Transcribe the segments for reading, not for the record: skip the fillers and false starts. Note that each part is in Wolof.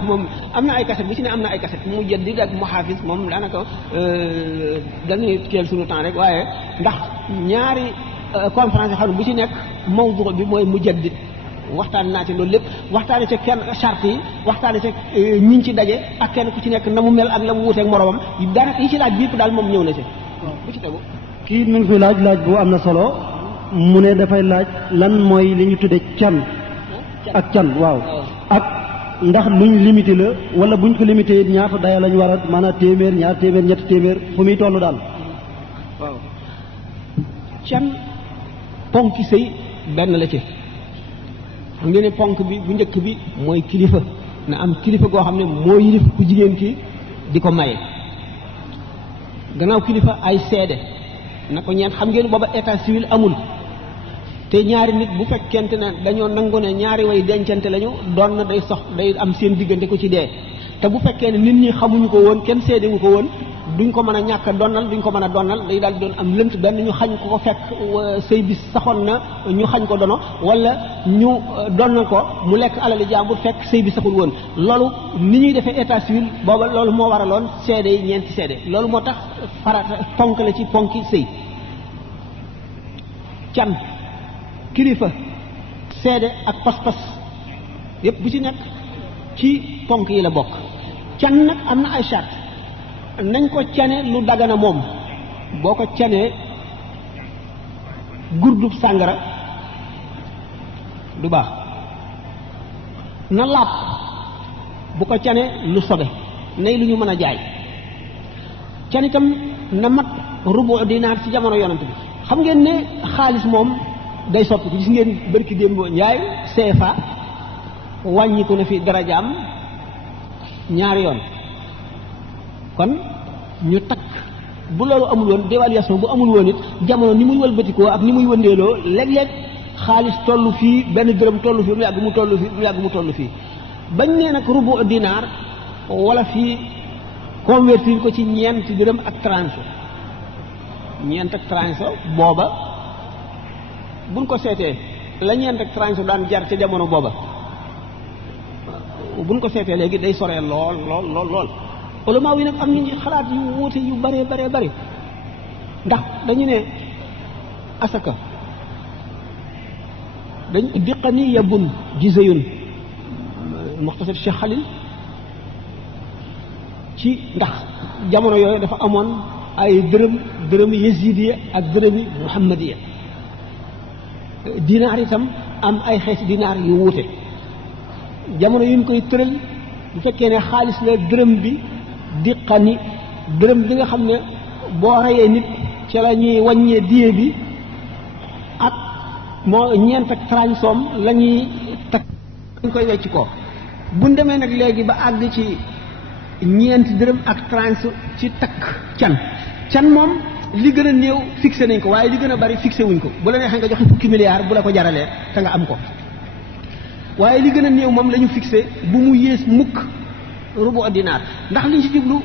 boobu moom am na ay kaset bu ci ne am na ay kaset mu jaddid ak muhaafis moom daanaka dañuy teel suñu temps rek waaye ndax ñaari conférence xam ne bu ci nekk mawdu bi mooy mu jaddid waxtaan naa ci loolu lépp waxtaane ca kenn charte yi waxtaane ca ñiñ ci daje ak kenn ku ci nekk na mu mel ak la mu wuuteeg moromam dara yi ci laaj bi yëpp daal moom ñëw na ci bu ci tegu kii mi ngi fi laaj bu am na solo mu ne dafay laaj lan mooy li ñu tudde can ak can waaw ak ndax luñ limité la wala buñ ko limité ñaata daya lañ war a maanaam téeméer ñaar téeméer ñetti téeméer fu muy toll daal waaw can ponki sëy benn la ci xam ngeen ne ponk bi bu njëkk bi mooy kilifa na am kilifa goo xam ne moo yilif ku jigéen ki di ko maye gannaaw kilifa ay seede na ko ñeent xam ngeen booba état civil amul te ñaari nit bu fekkente ne dañoo nangu ne ñaari way dencante lañu doon na day am seen diggante ko ci dee te bu fekkee ne nit ñi xamuñu ko woon kenn seedewu ko woon duñ ko mën a ñàkk a donnal duñ ko mën a donnal day daal di doon am lënt benn ñu xañ ko fekk sëy bi saxoon na ñu xañ ko dono wala ñu donnal ko mu lekk alali jàmbur fekk sëy bi saxul woon loolu ni ñuy defee état civil booba loolu moo waraloon seede yi ñeenti seede loolu moo tax farata ponk la ci ponki sëy can kilifa seede ak pas-pas yépp bu ci nekk ci ponk yi la bokk can nag am na ay charte nañ ko cane lu dagana moom boo ko canee gurdub sàngara du baax na laab bu ko cane lu sobe nay lu ñu mën a jaay can itam na mat rubu dinaar ci jamono yonent bi xam ngeen ne xaalis moom day soppi gis ngeen bërki démb njaay CFA wàññiku na fi darajaam ñaari yoon kon ñu takk bu loolu amul woon dévaluation bu amul woon it jamono ni muy wëlbatikoo ak ni muy wëndeeloo léeg-léeg xaalis tollu fii benn dërëm tollu fii lu yàgg mu tollu fii lu yàgg mu tollu fii bañ nee nag rubu dinaar wala fii convertir ko ci ñeenti dërëm ak transo ñeent ak transo booba buñ ko seetee la ñeent ak transo daan jar ca jamono booba buñ ko seetee léegi day soree lool lool lool lool ulama yi nag am nañu xalaat yu wuute yu bare bare bare ndax dañu ne asaka dañ diqani yabun giseyun muxtasar Cheikh Khalil ci ndax jamono yooyu dafa amoon ay dërëm yasidiya ak dërëmi muhammadiya dinaar itam am ay xeeti dinaar yu wuute jamono yi ñu koy tëral bu fekkee ne xaalis la dërëm bi diqani dërëm bi nga xam ne boo reyee nit ca la ñuy wàññee diye bi ak moo ñeent ak transom la ñuy takk ñu koy wecc ko buñ demee nag léegi ba àgg ci ñeenti dërëm ak trans ci takk can moom li gën a néew fixé nañ ko waaye li gën a bari fixé wuñ ko bu la neexee nga joxe fukki milliards bu la ko jaralee te nga am ko waaye li gën a néew moom la ñu fixé bu mu yées mukk rubu dinaar ndax liñ ci jublu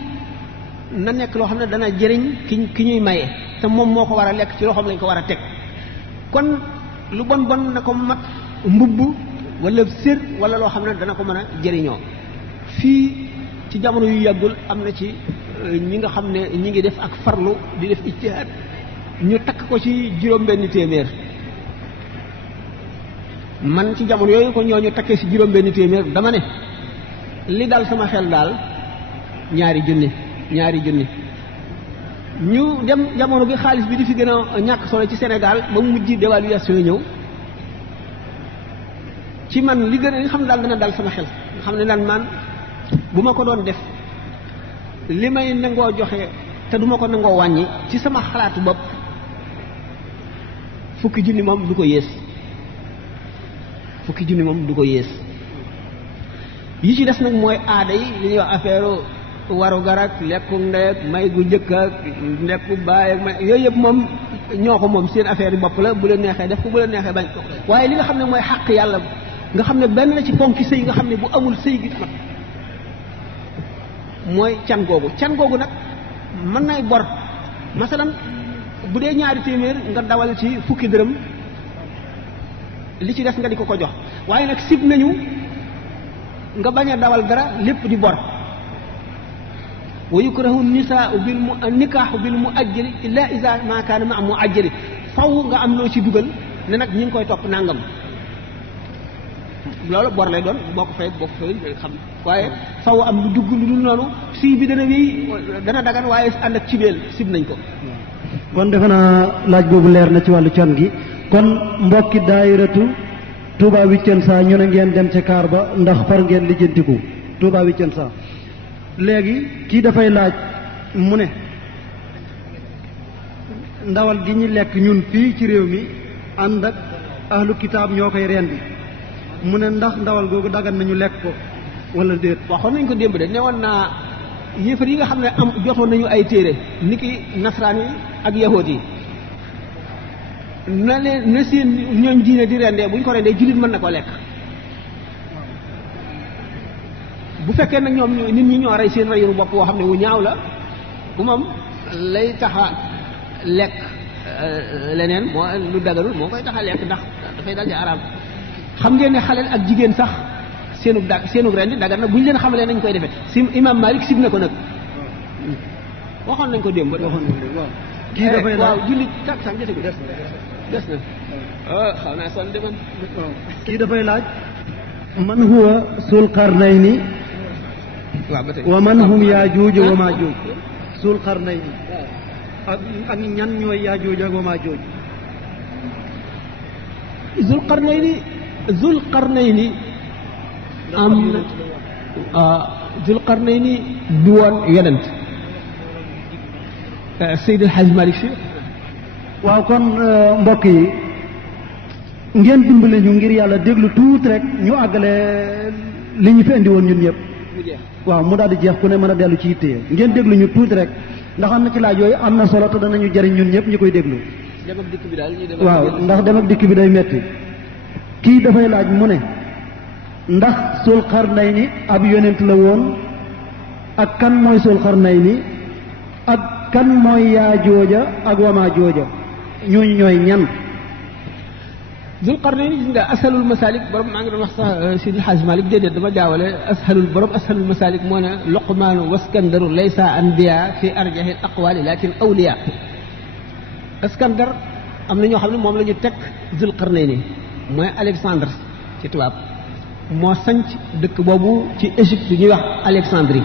na nekk loo xam ne dana jëriñ ki ñuy maye te moom moo ko war a lekk ci loo xam lañ ko war a teg kon lu bon bon na ko mat mbubb wala sër wala loo xam ne dana ko mën a jëriñoo fii ci jamono yu yàggul am na ci ñi nga xam ne ñi ngi def ak farlu di def ijtihaad ñu takk ko ci juróom-benn téeméer man ci jamono yooyu ko ñooñu takkee ci juróom-benn téeméer dama ne li dal sama xel daal ñaari junni ñu dem jamono bi xaalis bi di fi gën a ñàkk solo ci Sénégal ba mu mujj dévaluation ñëw ci man li gën a nga xam ne daal dana dal sama xel nga xam ne daan man bu ma ko doon def li may nangoo joxe te du ma ko nangoo wàññi ci sama xalaatu bopp fukki junni moom du ko yées yi ci des nag mooy aada yi li ñuy wax affaire waru garak lekku ndey ak may gu njëkk ak lekku baay ak may yooyu yëpp moom ñoo ko moom seen affaire yi bopp la bu leen neexee def ko bu leen neexee bañ ko waaye li nga xam ne mooy xàq yàlla nga xam ne benn la ci ponki sëy nga xam ne bu amul sëy gi mat mooy can googu nag mën nay bor masalan bu dee ñaari téeméer nga dawal ci fukki dërëm li ci des nga di ko jox waaye nag sib nañu nga bañ a dawal dara lépp di bor wa yukrahu nisaau bil mu nikaaxu bil mu ajjali illa isa ma kaana ma mu ajjali faw nga am loo ci dugal ne nag ñi ngi koy topp nangam loolu bor lay doon boo ko fay xam waaye faw am lu dugg lu dul noonu sii bi dana wéy dana dagan waaye ànd ak cibeel sib nañ ko kon defe naa laaj boobu leer na ci wàllu can gi kon mbokki daayiratu Touba Vicenza ñu ne ngeen dem ca kaar ba ndax far ngeen lijjantiku Touba Vicenza léegi kii dafay laaj mu ne ndawal gi ñu lekk ñun fii ci réew mi ànd ak ahlu kitaab ñoo koy rendi mu ne ndax ndawal googu dagan nañu lekk ko wala déet. waxoon nañ ko démb de newoon naa yéefar yi nga xam ne am jotoon nañu ay téere niki nasaraan yi ak yahood yi na leen na seen ñooñ diine di rendee bu ñu ko rendee jullit mën na ko lekk bu fekkee nag ñoom nit ñi ñoo rey seen reyuru bopp woo xam ne wu ñaaw la bu moom lay taxa lekk leneen moo lu dagarul moo koy taxa lekk ndax dafay dal di araam xam ngeen ne xaleel ak jigéen sax seenub rendi dagar na bu ñu leen xamalee nañ koy defee si imam Malik sib na ko nag waxoon nañ ko démb waxoon nañ ko kii dafay waaw jullit tak sax jote des na xaw naa sonn de man kii dafay laaj man huwa sul qarnayni wa man hum yaajuuj wa maajuuj sul qarnayni ak ñan ñooy yaajuuj ak wa maajuuj zul qarnayni am zul qarnayni du woon yonent Seydil Hadj Malick Sy waaw kon mbokk yi ngeen dimbale ñu ngir yàlla déglu tuuti rek ñu àggale li ñu fi indi woon ñun ñëpp waaw mu daal di jeex ku ne mën a dellu ci yitte ngeen déglu ñu tuuti rek ndax am na ci laaj yooyu am na solo te danañu jariñ ñun ñëpp ñu koy déglu dem ak dikk bi daal waaw ndax dem ak dikk bi day metti kii dafay laaj mu ne ndax Sul Qarnayni ab yonent la woon ak kan mooy Sul Qarnayni ak kan mooy Yaajooja ak Wamaa Jooja ñooñu ñooy ñan Zul Qarnayni gis nga ashalul masalik borom maa ngi doon wax sax Sidi Hadj Malick déedéet dama jaawale ashalul masalik moo ne Luqmaanu waskandaru laysa anbiya fi arjahil aqwali lakin awliya Iskandar am na ñoo xam ne moom la ñu teg Zul Qarnayni mooy Alexandre ci tubaab moo sanc dëkk boobu ci Égypte ñuy wax Alexandrie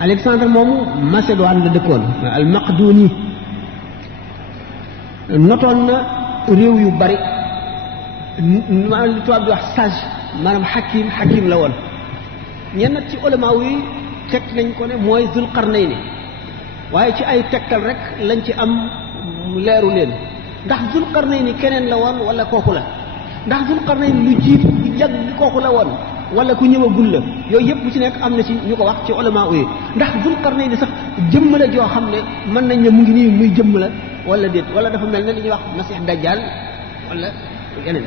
Alexandre moomu Macédoine la dëkkoon al Maqduni notoon na réew yu bari maanaam li tubaab di wax sage maanaam xakim la woon ñenn ci ulama yi teg nañ ko ne mooy Zul Qarnayni waaye ci ay tegtal rek lañ ci am leeru leen ndax Zul Qarnayni keneen la woon wala kooku la ndax Zul Qarnayni lu jiit lu jag kooku la woon wala ku ñëwagul la yooyu yëpp bu ci nekk am na ci ñu ko wax ci ulama yi ndax Zul Qarnayni sax jëmm la joo xam ne mën nañ ne mu ngi nii muy jëmm la wala déet wala dafa mel ne li ñuy wax Masih Dajjal wala yeneen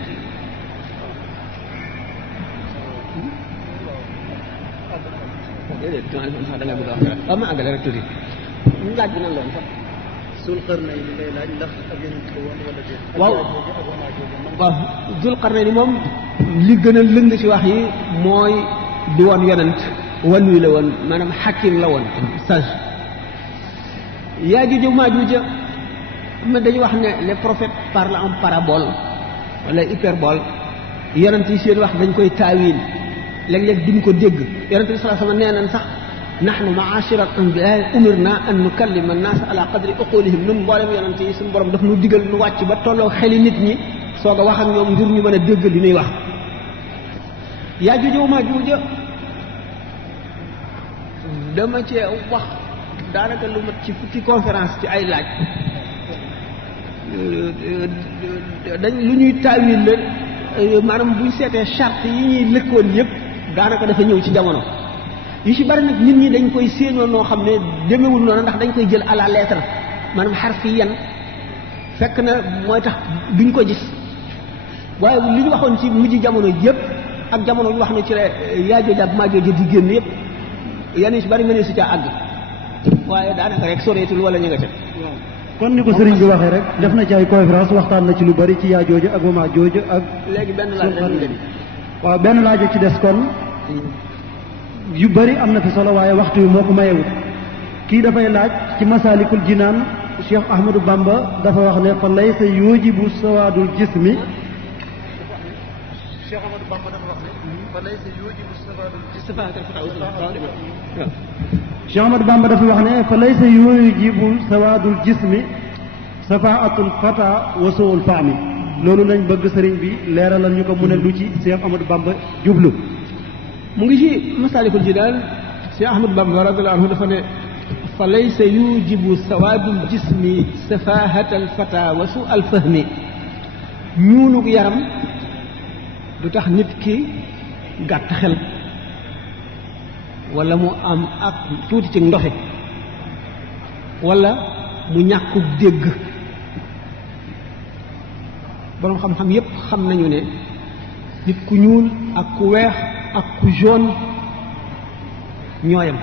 déedéet sax da nga bëgg a wax dara waaw ma àggale rek tuuti laaj bi nan la woon sax Sul Qarnayni lay laaj ndax ak yonent la woon wala déet waaw Zul Qarnayni moom li gën a lëng ci wax yi mooy di woon yonent wàllu la woon maanaam xakim la woon sage Yaajuuj ak Maajuuj mais dañu wax ne les prophètes parlent en parabole wala hyperbole yonent yi seen wax dañ koy taawil léeg-léeg duñ ko dégg yonent bi sallallahu alayhi wasallam nee nañ sax nahnu ma'ashira al-anbiya umirna an nukallima an-nas ala qadri uqulihim nun mboolem yonent yi suñu borom daf nu digal nu wàcc ba tolloo xeli nit ñi soog a wax ak ñoom ngir ñu mën a dégg li ñuy wax Yaajuuj wa Maajuuj dama cee wax daanaka lu mat ci fukki conférence ci ay laaj dañ lu ñuy taawil la maanaam buñ seetee charte yi ñuy lëkkoon yëpp daanaka dafa ñëw ci jamono yu ci bari nag nit ñi dañ koy séenoo noo xam ne demewul noonu ndax dañ koy jël à la lettre maanaam xarfiyan fekk na mooy tax duñ ko gis waaye li ñu waxoon ci mujj jamono yëpp ak jamono ñu wax ne ci la Yaajuuj ak Maajuuj di génn yëpp yenn ci bari mënee su caa àgg waaye daanaka rek soreetul wala ñu nga ca kon ni ko sëriñ bi waxee rek def na ci ay conférence waxtaan na ci lu bari ci Yaajuuj ak Maajuuj ak léegi benn laaj rek waaw benn laaj ci des kon yu bari am na fi solo waaye waxtu wi moo ko mayewut kii dafay laaj ci masaalikul jinaan Cheikh Ahmadou Bamba dafa wax ne fa laysa yujibu sawaadul jismi Cheikh Ahmadou Bamba dafa wax ne fa laysa yujibu sawaadul jismi Cheikh Ahmadou Bamba dafa wax ne fa laysa yujibu sawaadul jismi safaatul fata wa suul fahmi loolu lañ bëgg sëriñ bi leeralal ñu ko mu ne lu ci Cheikh Ahmadou Bamba jublu mu ngi ci masaalikul jinaan Cheikh Ahmadou Bamba radiyallahu anhu dafa ne fa laysa yujibu sawaadul jismi safahatal fata wa su al fahmi ñuulug yaram du tax nit ki gàtt xel wala mu am ak tuuti ci ndoxe wala mu ñàkkub dégg boroom xam-xam yépp xam nañu ne nit ku ñuul ak ku weex ak ku jaune ñooyam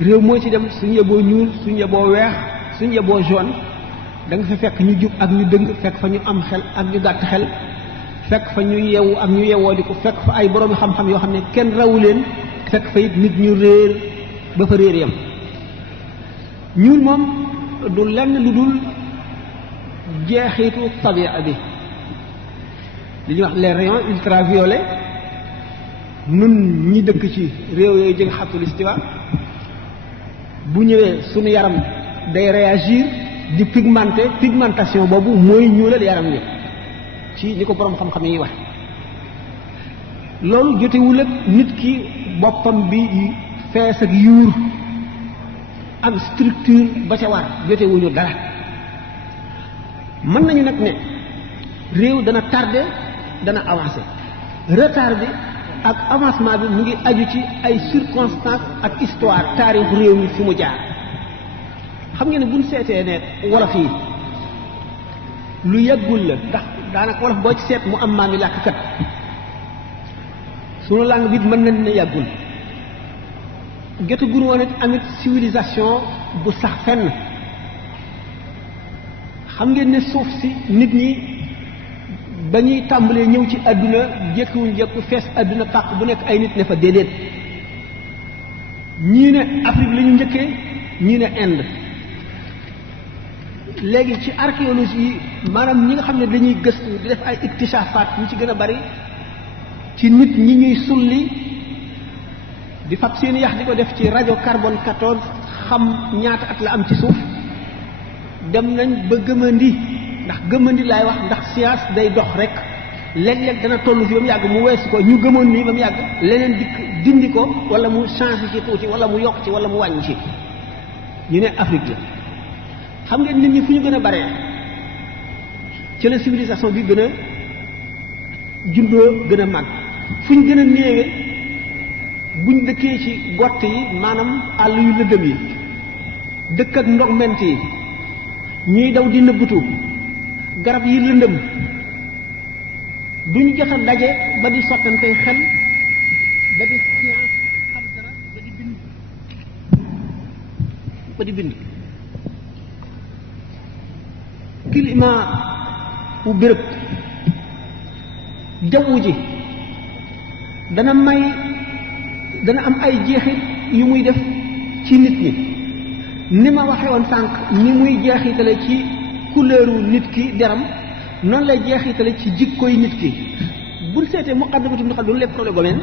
réew moo ci dem suñ yeboo ñuul suñ yeboo weex suñ yeboo jaune da nga fa fekk ñu jub ak ñu dëng fekk fa ñu am xel ak ñu gàtt xel fekk fa ñu yeewu ak ñu yewoo di ko fekk fa ay boroomi xam-xam yoo xam ne kenn rawu leen fekk fa it nit ñu réer ba fa réer yam ñuul moom du lenn lu dul jeexitu tabia bi li ñuy wax les rayons ultraviolets nun ñi dëkk ci réew yooyu jël xatul istiwa bu ñëwee suñu yaram day réagir di pigmentation boobu mooy ñuulal yaram wi ci ni ko boroom xam-xam yi wax loolu jotewul ak nit ki boppam bi fees ak yuur am structure ba ca war jotewuñu dara mën nañu nag ne réew dana tardé dana avancé retard bi ak avancement bi mu ngi aju ci ay circonstances ak histoire taarixu réew mi fi mu jaar xam ngeen ne buñ seetee ne wolof yi lu yàggul la ndax daanaka wolof boo ci seet mu am maami làkkat sunu langue bi mën nañ ne yàggul jotaguñu woon it amit civilisation bu sax fenn xam ngeen ne suuf si nit ñi ba ñuy tàmbalee ñëw ci àdduna jékkiwuñ jékku fees àdduna pàq bu nekk ay nit ne fa déedéet ñii ne Afrique la ñu njëkkee ñii ne Inde léegi ci archéologie yi maanaam ñi nga xam ne dañuy gëstu di def ay iktishafaat ñu ci gën a bari ci nit ñi ñuy sulli di fab seen yax di ko def ci rajo carbone 14 xam ñaata at la am ci suuf dem nañ ba gëmandi ndax gëmandi laay wax ndax science day dox rek léeg-léeg dana toll fi ba mu yàgg mu weesu ko ñu gëmoon nii ba mu yàgg leneen dikk dindi ko wala mu changé ci tuuti wala mu yokk ci wala mu wàññi ci ñu ne Afrique la xam ngeen nit ñi fu ñu gën a baree ci la civilisation bi gën a jundoo gën a màgg fu ñu gën a néewe buñ dëkkee ci gott yi maanaam àll yu lëndëm yi dëkk ak ndogment yi ñuy daw di nëbbutu garab yi lëndëm duñ jot a daje ba di sottante xel ba di science xam dara ba di bind climat bu béréb jaww ji dana am ay jeexit yu muy def ci nit ñi ni ma waxee woon sànq ni muy jeexitale ci couleuru nit ki deram noonu lay jeexitale ci jikkoy nit ki buñ seetee muqaddamatu Ibn Khaldun les prolegomènes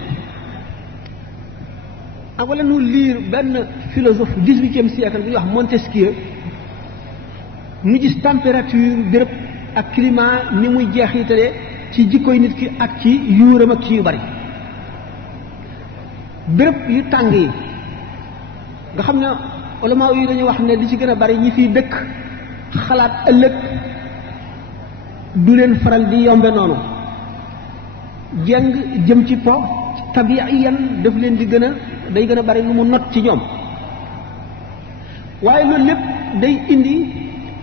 ak wala nu lire benn philosophe 18e siècle bu ñuy wax Montesquieu ñu gis température béréb ak climat ni muy jeexitale ci jikkoy nit ki ak ci yuuram ak ci yu bari béréb yu tàng yi nga xam ne ulama yi dañuy wax ne li ci gën a bari ñi fiy dëkk xalaat ëllëg du leen faral di yombe noonu jeng jëm ci po tabiiyan daf leen di day gën a bari lu mu not ci ñoom waaye loolu lépp day indi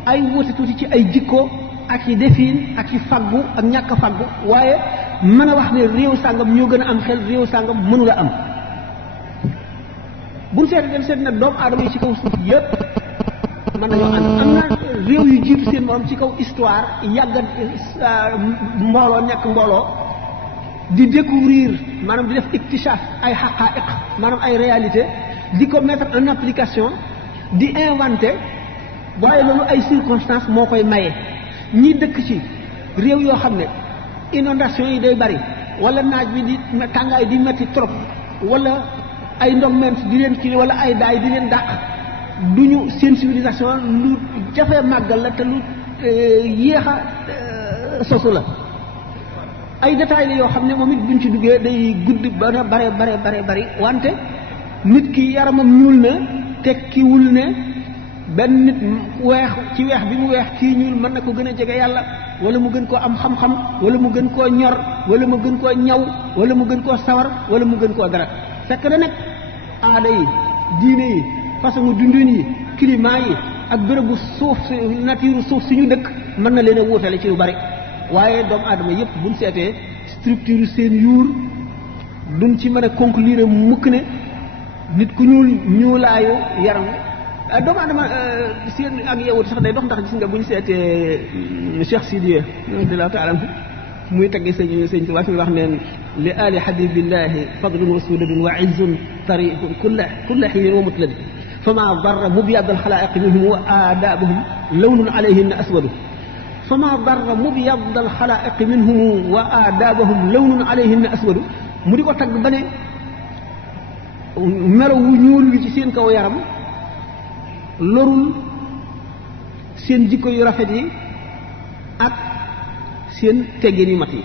ay wuute tuuti ci ay jikko ak i defin ak i faggu ak ñàkk a faggu waaye mën a wax ne réew sàngam ñoo gën a am xel réew sàngam mënula am buñ seet dem seet nag doomu aadama yi ci kaw suuf yépp mën nañoo am na réew yu jiitu seen morom ci kaw histoire yàggat mbooloo nekk mbooloo di découvrir maanaam di def iktishaaf ay xaqaa'iq maanaam ay réalité di ko mettre en application di inventer waaye loolu ay circonstances moo koy maye ñi dëkk ci réew yoo xam ne inondation yi day bari wala naaj bi di tàngaay di metti trop wala ay ndogment di leen kii wala ay daay di leen dàq duñu seen civilisation lu jafee màggal la te lu yéex a sosu la ay détails la yoo xam ne moom it buñ ci duggee day gudd ba na bari wante nit ki yaramam ñuul na tekkiwul ne benn nit weex ci weex bi mu weex kii ñuul mën na ko gën a jege yàlla wala mu gën koo am xam-xam wala mu gën koo ñor wala mu gën koo ñaw wala mu gën koo sawar wala mu gën koo dara fekk na nag aada yi diine yi façon dundin yi climat yi ak bérébu suuf si nature suuf si ñu dëkk mën na leen a wóotale ci lu bari waaye doomu aadama yépp buñ seetee structure seen yuur duñ ci mën a conclure mukk ne nit ku ñuulaayu yaram doomu aadama seen ak yewut sax day dox ndax gis nga buñ seetee Cheikh Sidiya radiyallahu ta'ala anhu muy tagge sëñ Tuubaa fi wax neen li ali habibillahi fadlun wa suladun wa izzun tariqun kulla hiin wa mutlad fama darra mubyad alxalaiq minhum wa aadabuhum lawnun alayhinna aswadu fama darra mubyad alxalaiq minhum wa aadabuhum lawnun alayhinna aswadu mu di ko tagg ba ne melaw wu ñuul wi ci seen kaw yaram lorul seen jikko yu rafet yi ak seen teggin yu mat yi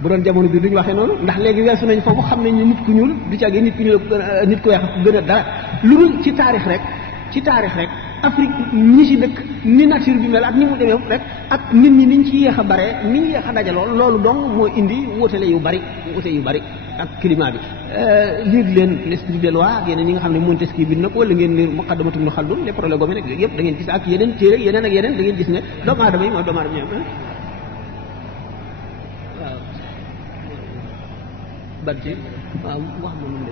bu doon jamono bi duñu waxee noonu ndax léegi weesu nañ foofu xam nañ ne nit ku ñuul du caagee nit ku ñuul nit ku weex gën a dara lu dul ci taarix rek Afrique ñi ci dëkk ni nature bi mel ak ni mu demee rek ak nit ñi niñ ci yéex a bare ni ñu yéex a dajaloo loolu dong moo indi wóotale yu bari ak climat bi lire leen l'esprit des lois ak yeneen yi nga xam ne Montesquieu bind na ko wala ngeen lire Muqaddamatul Ibn Khaldun les prolegomènes nag yooyu yëpp da ngeen gis ak yeneen téere yeneen ak yeneen da ngeen gis ne doomu aadama yi mooy doomu aadama yi waaw ban ci waaw wax ma mun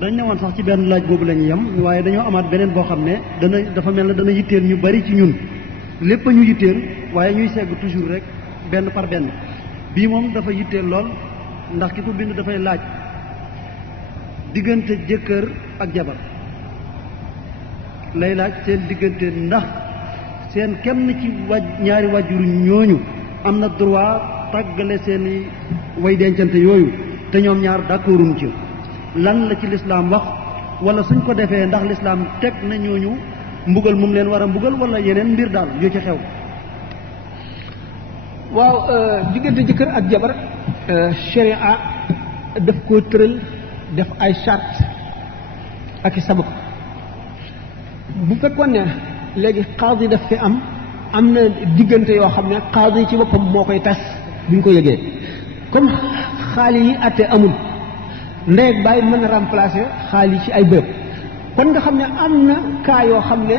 dañ ne woon sax ci benn laaj boobu la ñuy yem waaye dañoo amaat beneen boo xam ne dafa mel ne dana yitteel ñu bari ci ñun lépp a ñu yitteel waaye ñuy segg toujours rek benn par benn bii moom dafa yitteel lool ndax ki ko bind dafay laaj diggante jëkkër ak jabar lay laaj seen diggante ndax seen kenn ci ñaari wàjjur ñooñu am na droit tàggale seeni way dencante yooyu te ñoom ñaar d'accorduñ ci lan la ci lislaam wax wala suñ ko defee ndax lislaam teg na ñooñu mbugal moom leen war a mbugal wala yeneen mbir daal yoo ci xew waaw diggante jëkkër ak jabar sharia daf koo tëral def ay charte ak i sabab bu fekkoon ne léegi qaadi daf fi am na diggante yoo xam ne qaadi ci boppam moo koy tas buñ ko yëgee comme xaali yi atte amul ndey ak baay mën a remplacer xaali ci ay bërëb kon nga xam ne am na cas yoo xam ne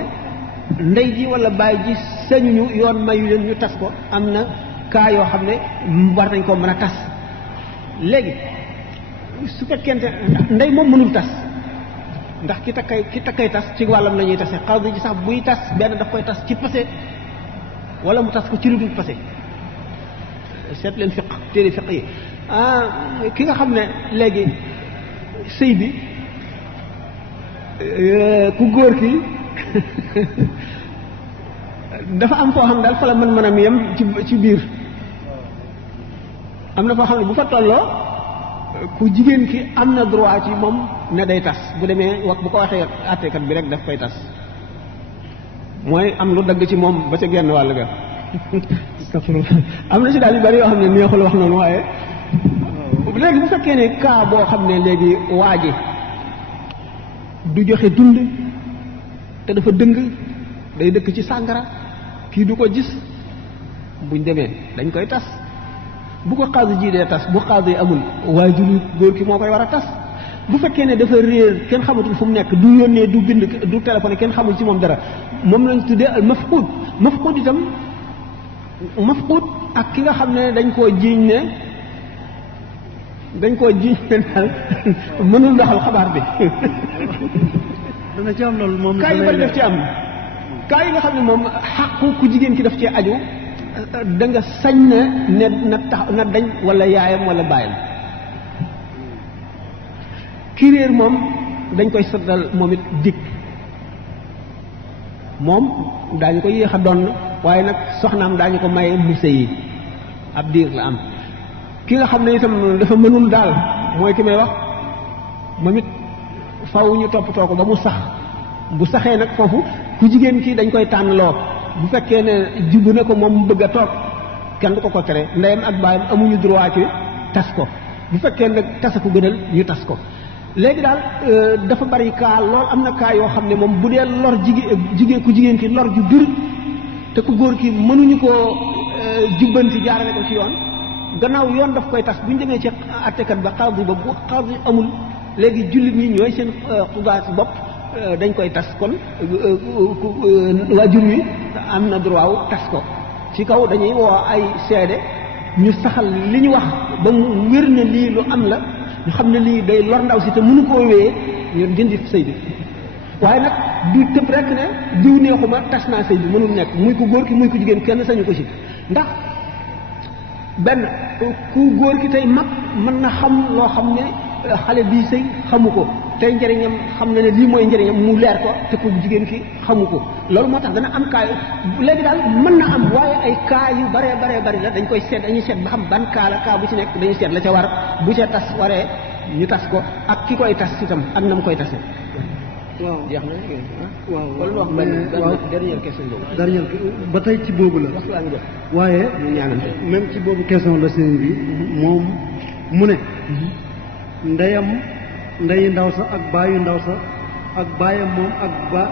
ndey ji wala baay ji sañuñu yoon mayu leen ñu tas ko am na cas yoo xam ne war nañ koo mën a tas léegi su fekkente ndey moom mënul tas ndax ki takkay tas ci wàllam la ñuy tase xaadi ji sax buy tas benn daf koy tas ci passé wala mu tas ko ci lu dul passé seet leen fiq téere fiq yi ki nga xam ne léegi sëy bi ku góor ki dafa am foo xam daal fa la mën a yem ci biir am na foo xam ne bu fa tolloo ku jigéen ki am na droit ci moom ne day tas bu demee wax bu ko waxee àtteekat bi rek daf koy tas mooy am lu dagg ci moom ba ca genn wàll ga am na si daal yu bari yoo xam ne neexul wax noonu waaye léegi bu fekkee ne cas boo xam ne léegi waa ji du joxe dund te dafa dëng day dëkk ci sàngara kii du ko gis buñ demee dañ koy tas bu ko xaadi ji dee tas bu xaadi amul waajuru góor ki moo koy war a tas bu fekkee ne dafa réer kenn xamatul fu mu nekk du yónnee du bind du téléphoné kenn xamul ci moom dara moom lañ tuddee al mafqud itam mafqud ak ki nga xam ne dañ koo jiiñ ne daal mënul doxal xabaar bi dana ci am loolu moom. kaa yu bari daf ci am kaa yi nga xam ne moom xàqu ku jigéen ki daf cee aju da nga sañ na tax na dañ wala yaayam wala baayam. ki réer moom dañ koy saddal moom it dikk moom daañu ko yéex a donn waaye nag soxnaam daañu ko maye mu sëyi ab diir la am. ki nga xam ne itam dafa mënul daal mooy ki may wax moom it faw ñu toppatoo ko ba mu sax bu saxee nag foofu ku jigéen ki dañ koy tànnloo bu fekkee ne jubbu na ko moom mu bëgg a toog kenn du ko ko tere ndeyam ak baayam amuñu droit ci tas ko bu fekkee nag tasa ko gënal ñu tas ko. léegi daal dafa bari kaa lool am na kaa yoo xam ne moom bu dee lor jigéen ku jigéen ki lor ju bir te ku góor ki mënuñu koo jubbanti jaarale ko ci yoon gannaaw yoon daf koy tas bu ñu demee ci attekat ba xaadi ba bu xaadi amul léegi jullit ñi ñooy seen xudaat bopp dañ koy tas kon waajur wi am na droit wu tas ko ci kaw dañuy woo ay seede ñu saxal li ñu wax ba mu wér ne lii lu am la ñu xam ne lii day lor ndaw si te mënu koo wéyee ñu dindi sëy bi waaye nag du tëb rek ne diw neexuma tas naa sëy bi mënul nekk muy ku góor ki muy ku jigéen kenn sañu ko ci ndax benn ku góor ki tey mag mën na xam loo xam ne xale bii sëy xamu ko tey njëriñam xam na ne lii mooy njëriñam mu leer ko te ku jigéen ki xamu ko loolu moo tax dana am kaa léegi daal mën na am waaye ay kaa yu baree bari la dañ koy seet dañuy seet ba xam ban kaa la kaa bu ci nekk dañuy seet la ca war bu ca tas waree ñu tas ko ak ki koy tas itam ak na mu koy tasee. waaw jeex na waaw wala lu wax dernière question boobu. dernière ba tey ci boobu la. waxtu waa ngi jot. waaye ñu ñaanante. même ci boobu question la sëriñ bi moom mu ne ndeyi ndaw sa ak baayu ndaw sa ak baayam moom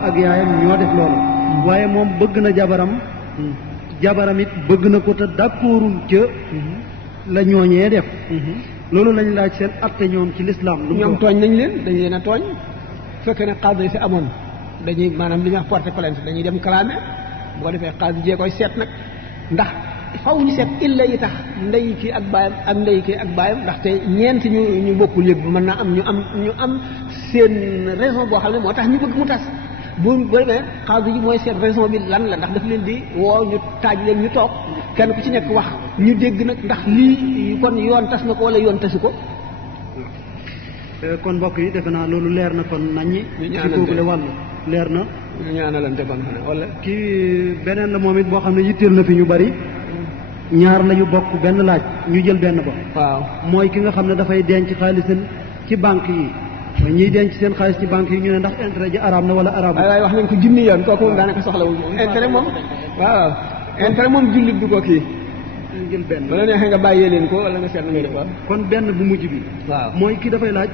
ak yaayam ñoo def loolu waaye moom bëgg na jabaram it bëgg na ko te d'accordul ca la ñooñee def loolu lañ laaj seen atte ñoom ci lislaam lu ñoom tooñ nañ leen dañ leen a tooñ fekkee ne xaadi fi amoon dañuy maanaam li ñuy wax porter plainte dañuy dem clamé boo defee xaadi jee koy seet nag ndax faw ñu seet illa yi tax ndey kii ak baayam ak ndey kii ak baayam ndaxte ñeent ñu bokkul yëg mën naa am ñu am seen raison boo xam ne moo tax ñu bëgg mu tas bu demee xaadi ji mooy seen raison bi lan la ndax daf leen di woo ñu taaj leen ñu toog kenn ku ci nekk wax ñu dégg nag ndax lii kon yoon tas na ko wala yoon tasu ko. kon mbokk yi defe naa loolu leer na kon naññi. ci boobule wàll leer na. ñu ñaanalante kon xanaa wala. kii beneen la moom it boo xam ne yitteel na fi ñu bari. ñaar lañu bokk benn laaj ñu jël benn ba. waaw mooy ki nga xam ne dafay denc xaalisam ci banque yi. ñiy denc seen xaalis ci banque yi ñu ne ndax intérêt ji araam na wala araam. waaye wax nañ ko junni yoon kooku daanaka soxlawul intérêt moom. waaw intérêt moom jullit du ko kii. jël benn ba la neexee nga bàyyee leen ko wala nga seet na ngay def. kon benn bu mujj bi. waaw mooy kii dafay laaj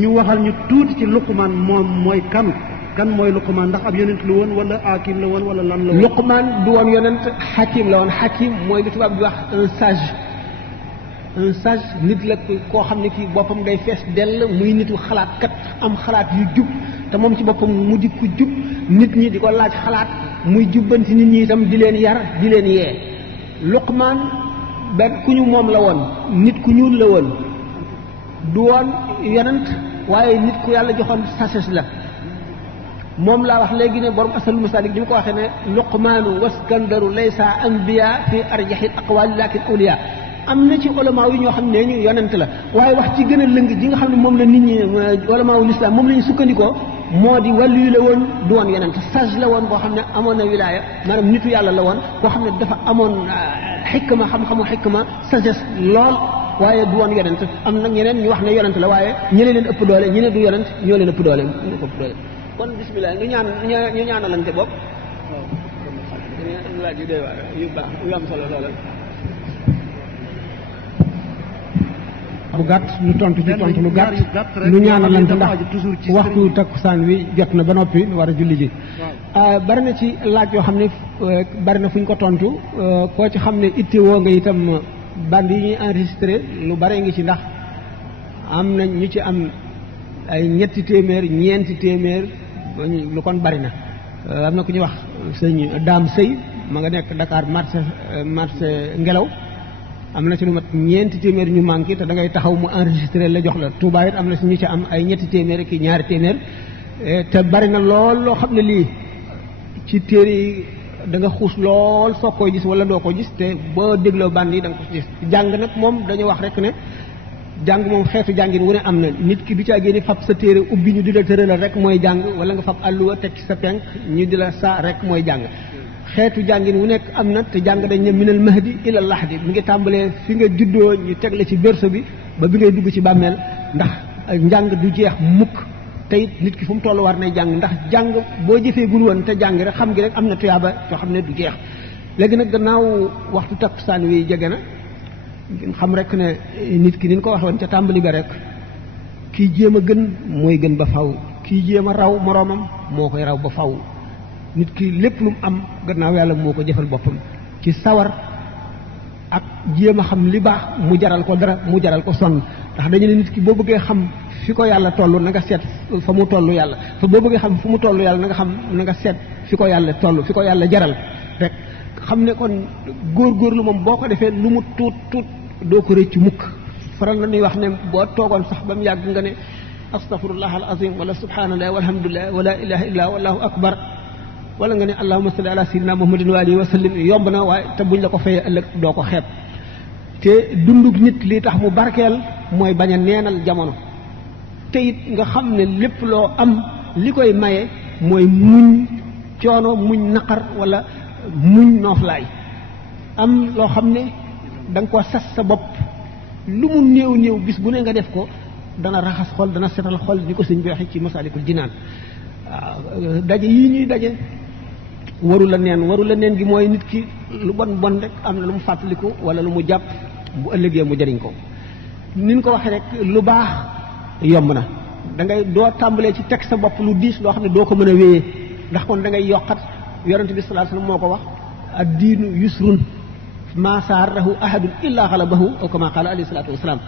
ñu waxal ñu tuuti ci Luqmaan moom mooy kan mooy Luqmaan ndax ab yonent la woon wala hakim la woon wala lan la woon. Luqmaan du woon yonent hakim la woon hakim mooy li tubaab di wax un sage nit la koo xam ne kii boppam day fees dell muy nitu xalaat kat am xalaat yu jub te moom ci boppam mu di ku jub nit ñi di ko laaj xalaat muy jubbanti nit ñi itam di leen yar di leen yee. Luqmaan benn ku ñu moom la woon nit ku ñuul la woon du woon yonent waaye nit ku yàlla joxoon sagesse la moom laa wax léegi ne borom asalul masalik di mu ko waxee ne Luqmaanu waskandaru laysa anbiya fi arjahil aqwali lakin awliya am na ci ulama yi ñoo xam ne ñu yonent la waaye wax ci gën a lëng ji nga xam ne moom la nit ñi ulama wu lislaam moom la ñu sukkandikoo moo di wàllu yu la woon du woon yonent sage la woon boo xam ne amoon na wilaaya maanaam nitu yàlla la woon boo xam ne dafa amoon xikma xam-xamu xikma sagesse lool waaye du woon yonent am nag ñeneen ñu wax ne yonent la waaye ñeneen leen ëpp doole ñeneen du yonent ñoo leen ëpp doole kon bismillah ñu ñaanalante bopp laaj yu doy waar yu baax yu am solo lool bu gàtt ñu tontu ci tontu lu gàtt ñu ñaanalante ndax waxtu takkusaan wi jot na ba noppi war a julli ji bari na ci laaj yoo xam ne bari na fu ñu ko tontu koo ci xam ne itte woo nga itam band yi ñuy enregistré lu bare ngi ci ndax am na ñu ci am ay ñetti téeméer ñeenti téeméer lu kon bari na am na ku ñuy wax sëñ Daam Sëy ma nga nekk Dakar marché ngelaw am na ci lu mat ñeenti téeméer ñu manqué te da ngay taxaw mu enregistré la jox la Touba it am na si ñu ci am ay ñetti téeméer ki ñaari téeméer te bari na lool loo xam ne lii ci téere yi da nga xuus lool soo koy gis wala doo ko gis te boo dégloo bànn yi da nga ko gis jàng nag moom dañu wax rek ne jàng moom xeetu jàngin wu ne am na nit ki du caa génne fab sa téere ubbi ñu di la tëralal rek mooy jàng wala nga fab àlluwa teg ci sa penk ñu di la saa rek mooy jàng xeetu jàngin wu nekk am na te jàng dañ ne minal mahdi ila lahdi mi ngi tàmbalee fi nga juddoo ñu teg la ci berceau bi ba bi ngay dugg ci bàmmeel ndax njàng du jeex mukk te it nit ki fu mu toll war nay jàng ndax jàng boo jëfee gul woon te jàng rek xam gi rek am na tuyaaba yoo xam ne du jeex léegi nag gannaaw waxtu takkusaan wi jege na xam rek ne nit ki ni ñu ko waxoon ca tàmbali ba rek kii jéem a gën mooy gën ba faw kii jéem a raw moroomam moo koy raw ba faw nit ki lépp lu mu am gannaaw yàlla moo ko jëfal boppam ci sawar ak jéem a xam li baax mu jaral ko dara mu jaral ko sonn ndax dañu ne nit ki boo bëggee xam fi ko yàlla toll na nga seet fa mu toll yàlla fa boo bëggee xam fu mu toll yàlla na nga seet fi ko yàlla toll fi ko yàlla jaral rek xam ne kon góorgóorlu moom boo ko defee lu mu tuut tuut doo ko rëcc mukk faral na ñuy wax ne boo toogoon sax ba mu yàgg nga ne astaghfirullah al azim wala subhanallah walhamdulillah wala ilaha illa wallahu akbar wala nga ne allahumma salli ala sayyidina muhammadin wa alihi wa sallim yomb na waaye te buñ la ko fayee ëllëg doo ko xeeb te dundug nit lii tax mu barkeel mooy bañ a neenal jamono te it nga xam ne lépp loo am li koy maye mooy muñ coono muñ naqar wala muñ nooflaay am loo xam ne da nga ko sas sa bopp lu mu néew néew bis bu ne nga def ko dana raxas xol dana setal xol ni ko sëñ bi waxee ci Masaalikul Jinaan waaw daje yii ñuy daje waru la neen gi mooy nit ki lu bon rek am na lu mu fàttaliku wala lu mu jàpp bu ëllëgee mu jëriñ ko ni ñu ko waxee rek lu baax yomb na da ngay doo tàmbalee ci teg sa bopp lu diis loo xam ne doo ko mën a wéyee ndax kon da ngay yokkat yonente bi sallallahu alayhi wasallam moo ko wax ad-diinu yusrun ma saarahu ahadun illa xalabahu aw kama qaala alayhi salaatu wasalaam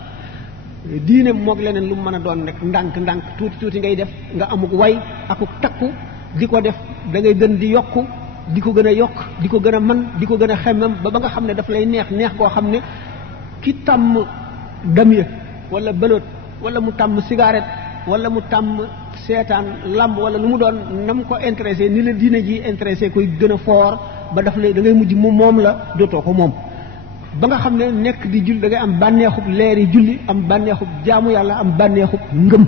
diine moog leneen lu mu mën a doon rek ndànk tuuti ngay def nga amuk way akuk takku di ko def da ngay gën di yokku di ko gën a yokk di ko gën a man di ko gën a xemmem ba nga xam ne daf lay neex koo xam ne ki tàmm damya wala bëloot wala mu tàmm cigarette wala mu tàmm seetaan lamb wala lu mu doon nam ko intéressé ni la diine ji intéressé koy gën a foor ba daf lay da ngay mujj mu moom la dootoo ko moom ba nga xam ne nekk di julli da ngay am bànneexub leeri julli am bànneexub jaamu yàlla am bànneexub ngëm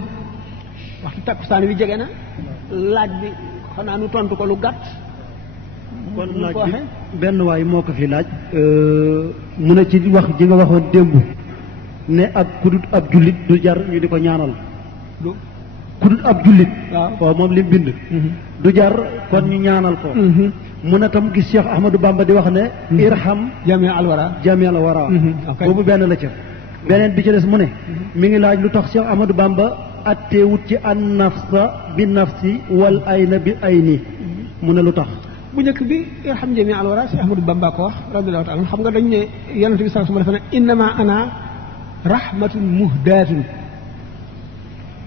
waxtu takkusaan wi jege na laaj bi xanaa nu tontu ko lu gàtt kon laaj bi benn waay moo ko fi laaj mu ne ci wax ji nga waxoon démb ne ak kudut ab jullit du jar ñu di ko ñaanal kudut ab jullit waaw moom li mu bind du jar kon ñu ñaanal ko mu ne tam gis Cheikh Ahmadou Bamba di wax ne irham jami al wara boobu benn la ca beneen bi ci des mu ne mi ngi laaj lu tax Cheikh Ahmadou Bamba atteewut ci an nafsa bi nafsi wal ayna bi ayni mu ne lu tax bu njëkk bi irham jami al wara Cheikh Ahmadou Bamba ko wax radiyallahu ta'ala xam nga dañ ne yonent bi sallallahu alayhi wasallam dafa ne innama ana rahmatun muhdatun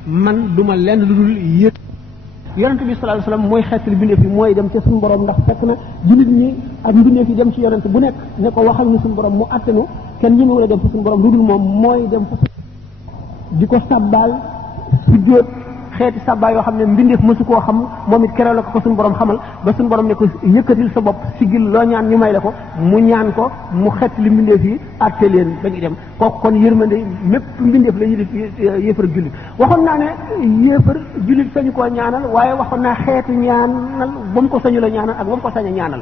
man duma lenn lu dul yëg yonent bi sallallahu alayhi wasallam mooy xeetali bindeef yi mooy dem ca suñu borom ndax fekk na jullit ñi ak mbindeef yi dem ci yonent bu nekk ne ko waxal ni suñu borom mu attanu kenn ñi wala dem fa suñu borom lu dul moom mooy dem fa di ko sabbaal sujjóot xeeti sabbaal yoo xam ne mbindeef mësu koo xam moom it keroog la ko suñu borom xamal ba suñu borom ne ko yëkkatil sa bopp sigil loo ñaan ñu may la ko mu ñaan ko mu xeetali mbindeef yi atte leen ba ñu dem kooku kon yërmande mépp mbindeef la yéefar ak jullit waxoon naa ne yéefar jullit sañu koo ñaanal waaye waxoon naa xeetu ñaanal ba mu ko sañu la ñaanal ak ba mu ko sañ a ñaanal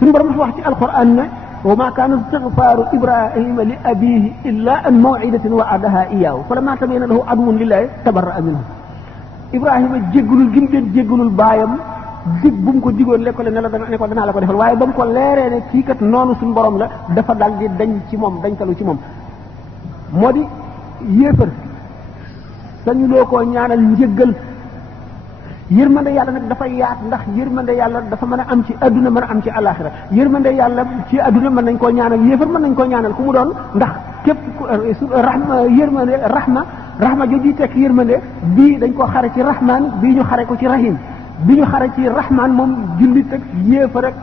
suñu borom dafa wax ci alquran ne wa ma kaana istigfaaru ibrahima li abihi illa an maw'idatin wa'adaha iyyahu falamma tabayyana lahu aduwwun lillahi tabarra'a minhu ibrahima jéggalul gi mu leen jéggalul baayam dig bu mu ko digoon lekko le ne la ne ko danaa la ko defal waaye ba mu ko leeree ne kii kat noonu suñu borom la dafa dal di dañ ci moom dañ talu ci moom moo di yéefar sañu loo koo ñaanal njëggal yërmande yàlla nag dafa yaat ndax yërmande yàlla dafa mën a am ci adduna mën a am ci alaxira yërmande yàlla ci adduna mën nañ koo ñaanal yéefar mën nañ koo ñaanal ku mu doon ndax képp rahma yërmande rahma jooju tekk yërmande bii dañ koo xare ci rahman bii ñu xare ko ci rahim bi ñu xare ci rahman moom jullit ak yéefar ak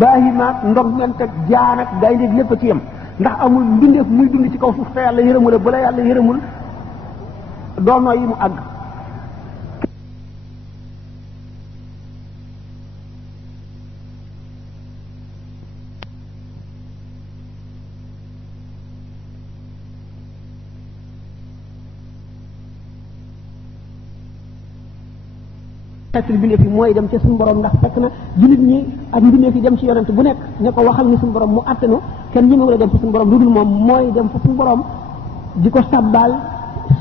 baahimaak ndogment ak jaan ak gaynde lépp ci yem ndax amul mbindeef muy dund ci kaw suuf te yàlla yërëmul bu la yàlla yërëmul doonoo yi mu àgg xeetul mbindeef yi mooy dem ca suñu borom ndax fekk na jullit ñi ak mbindeef yi dem ci yonent bu nekk ne ko waxal ni suñu borom mu attanu kenn ñi mu la dem fa suñu borom lu dul moom mooy dem fa suñu borom di ko sabbaal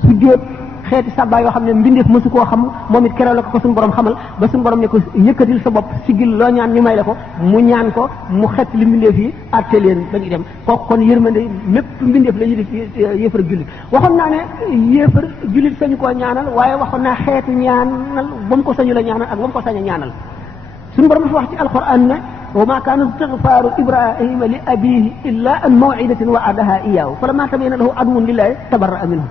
sujjóot xeeti sabbaal yoo xam ne mbindeef mësu koo xam moom it keroog la ko suñu borom xamal ba suñu borom ne ko yëkkatil sa bopp sigil loo ñaan ñu may la ko mu ñaan ko mu xet li mbindeef yi atte leen ba ñu dem kooku kon yërmande mépp mbindeef la ñu def yéefar jullit waxoon naa ne yéefar jullit sañu koo ñaanal waaye waxoon naa xeetu ñaanal ba mu ko sañu la ñaanal ak ba mu ko sañ a ñaanal suñu borom dafa wax ci alquran ne wa ma kaana istigfaaru ibrahima li abihi illa an maw'idatin wa'adaha iyyahu falamma tabayyana lahu aduwwun lillahi tabarra'a minhu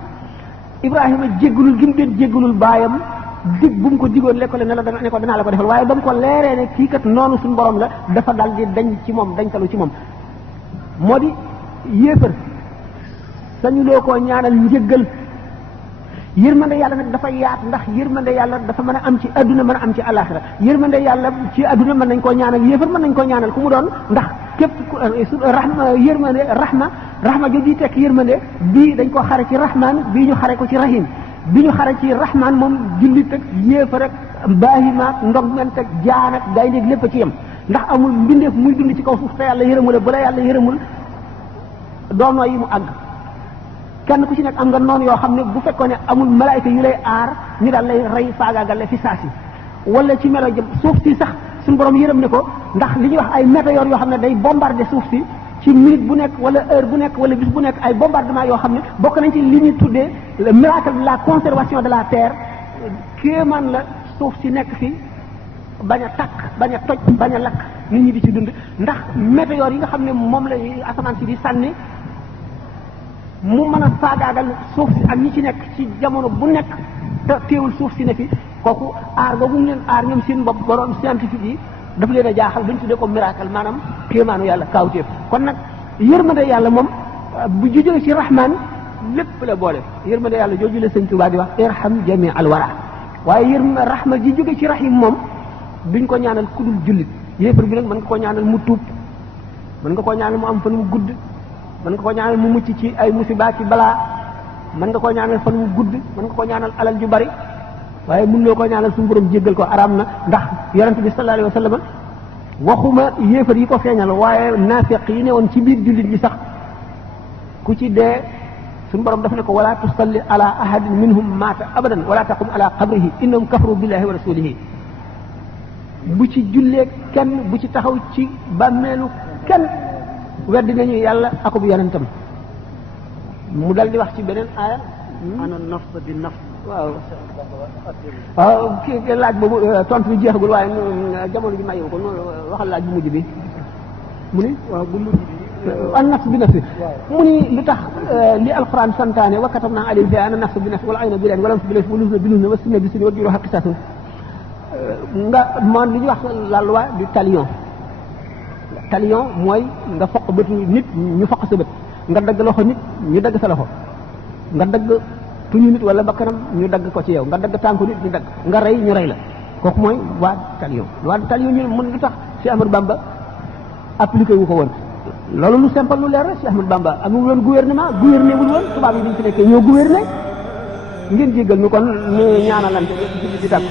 Ibrahima jéggalul gi mu doon jéggalul baayam dig bu mu ko digoon lekkale ne la ne ko danaa la ko defal waaye ba mu ko leeree ne kii kat noonu suñu borom la dafa dal di dañ ci moom dañtalu ci moom moo di yéefar sañu loo koo ñaanal njéggal yërmande yàlla nag dafa yaat ndax yërmande yàlla dafa mën a am ci adduna mën a am ci alaxira yërmande yàlla ci adduna mën nañ koo ñaanal yéefar mën nañ koo ñaanal ku mu doon ndax képp rahma yërmande rahma jooju tekk yërmande bii dañ ko xare ci rahman bii ñu xare ko ci rahim bi ñu xare ci rahman moom jullit ak yéefar ak baahimaak ndogment ak jaan ak gaynde lépp a ci yem ndax amul mbindeef muy dund ci kaw suuf te yàlla yërëmul bu la yàlla yërëmul doonoo yi mu àgg kenn ku ci nekk am nga noonu yoo xam ne bu fekkoon ne amul malaayka yu lay aar ñu daal lay rey faagaagal la fi saasi wala ci melo jëm suuf si sax suñu borom yërëm ne ko ndax li ñuy wax ay météores yoo xam ne day bombarder suuf si ci minute bu nekk wala heure bu nekk wala bis bu nekk ay bombardement yoo xam ne bokk nañ ci li ñuy tuddee le miracle de la conservation de la terre kéemaan la suuf si nekk fi bañ a takk bañ a toj bañ a lakk nit ñi di ci dund ndax météores yi nga xam ne moom la asamaan si di sànni mu mën a faagaagal suuf si ak ñi ci nekk ci jamono bu nekk te teewul suuf si ne fi kooku aar boobu mu leen aar ñoom seen bopp borom scientifique yi daf leen a jaaxal dañ tuddee ko miracle maanaam kéemaanu yàlla kaawteef kon nag yërmande yàlla moom bu jógee ci rahman lépp la boole yërmande yàlla jooju la sëñ Tuubaa di wax irham jami al wara waaye rahma ji jóge ci rahim moom duñ ko ñaanal ku dul jullit yéefar bi nag mën nga ko ñaanal mu tuub mën nga ko ñaanal mu am fan mu gudd mën nga ko ñaanal mu mucc ci ay musiba ci balaa mën nga ko ñaanal fan mu gudd mën nga ko ñaanal alal ju bari waaye mën loo ko ñaanal suñu borom jéggal ko araam na ndax yonent bi sallallahu alayhi wa sallam waxuma yéefar yi ko feeñal waaye naafiq yi ne woon ci biir jullit ñi sax ku ci dee suñu borom daf ne ko wala tusalli ala ahadin minhum maata abadan wala taqum ala qabrihi innahum kafaru billahi wa rasulihi bu ci jullee kenn bu ci taxaw ci bàmmeelu kenn weddi nañu yàlla akub yonentam mu dal di wax ci beneen aaya ana nafs bi nafs waaw kii laaj boobu tontu bi jeexagul waaye jamono ji mayewu ko noonu waxal laaj bu mujj bi mu ni waaw bu mujj bi an nafs bi nafs mu ni lu tax li alquran santaane wa katabna alayhim fiihaa anna nafs bi nafs wal ayna bil ayni wal anfa bil anfi wal udhuna bil udhuni was sinna bis sinni wal juruha qisaasun nga man li ñuy wax la loi du talion mooy nga foq bëtu nit ñu foq sa bët nga dagg loxo nit ñu dagg sa loxo nga dagg tuñu nit wala bakkanam ñu dagg ko ci yow nga dagg tànku nit ñu dagg nga rey ñu rey la kooku mooy waa talion ñu mën lu tax Cheikh Ahmadou Bamba appliqué wu ko woon loolu lu simple lu leer la Cheikh Ahmadou Bamba amul woon gouverné wul woon tubaab yi dañ fi nekkee ñoo gouverné ngeen jéggal ñu kon ñu ñaanalante di tàkku